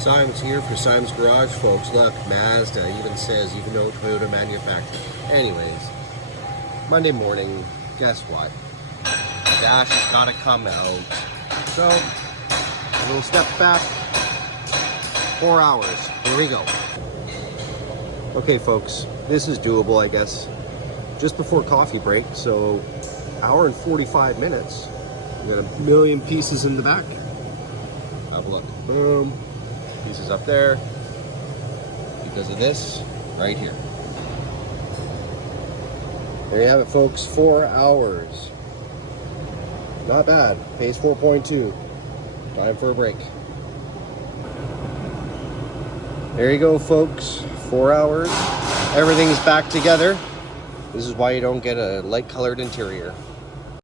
Simon's here for Simon's Garage, folks. Look, Mazda even says, even though Toyota manufacturer. Anyways, Monday morning, guess what? The dash has got to come out. So, a little step back, 4 hours. Here we go. Okay, folks, this is doable, I guess. Just before coffee break, so hour and 45 minutes. We got a million pieces in the back. Have a look. Boom. Pieces up there. Because of this right here. There you have it, folks. 4 hours. Not bad. Pace 4.2. Time for a break. There you go, folks. 4 hours. Everything's back together. This is why you don't get a light colored interior.